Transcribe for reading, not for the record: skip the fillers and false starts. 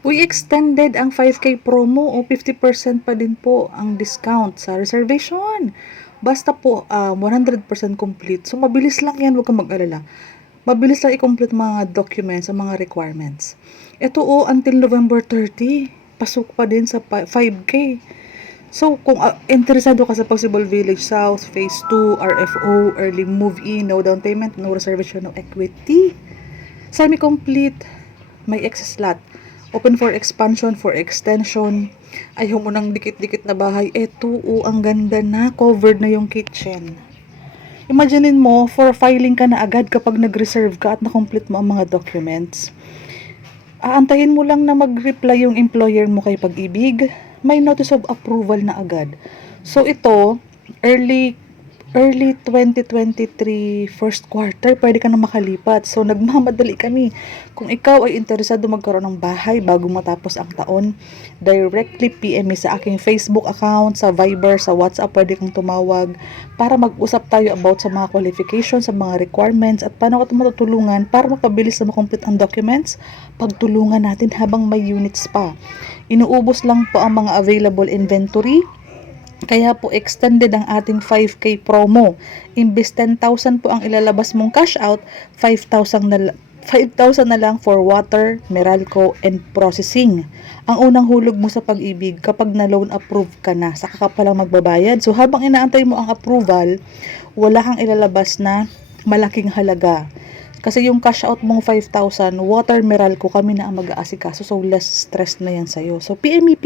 We extended ang 5K promo o 50% pa din po ang discount sa reservation. Basta po 100% complete. So mabilis lang yan, huwag kang mag-alala. Mabilis lang i-complete mga documents, ang mga requirements. Ito until November 30, pasok pa din sa 5K. So, kung interesado ka sa Possible Village South, Phase 2, RFO, early move-in, no down payment, no reservation, no equity, semi-complete, may excess lot, open for expansion, for extension, ayaw mo ng dikit-dikit na bahay, eto, ang ganda na, covered na yung kitchen. Imaginein mo, for filing ka na agad kapag nag-reserve ka at na-complete mo ang mga documents. Aantayin mo lang na mag-reply yung employer mo kay Pag-ibig, may notice of approval na agad. So ito, early 2023 first quarter, pwede ka na makalipat. So nagmamadali kami. Kung ikaw ay interesado magkaroon ng bahay bago matapos ang taon, directly PM me sa aking Facebook account, sa Viber, sa WhatsApp, pwede kang tumawag para mag-usap tayo about sa mga qualifications, sa mga requirements, at paano ka matutulungan para mapabilis na makomplete ang documents. Pagtulungan natin habang may units pa. Inuubos lang po ang mga available inventory. Kaya po extended ang ating 5K promo. Imbes 10,000 po ang ilalabas mong cash out, 5,000 na lang for water, Meralco, and processing. Ang unang hulog mo sa Pag-ibig kapag na loan approve ka na, saka ka palang magbabayad. So habang inaantay mo ang approval, wala kang ilalabas na malaking halaga. Kasi yung cash out mong 5,000, water, Meralco, kami na ang mag-aasikaso. So less stress na yan sa'yo. So PME.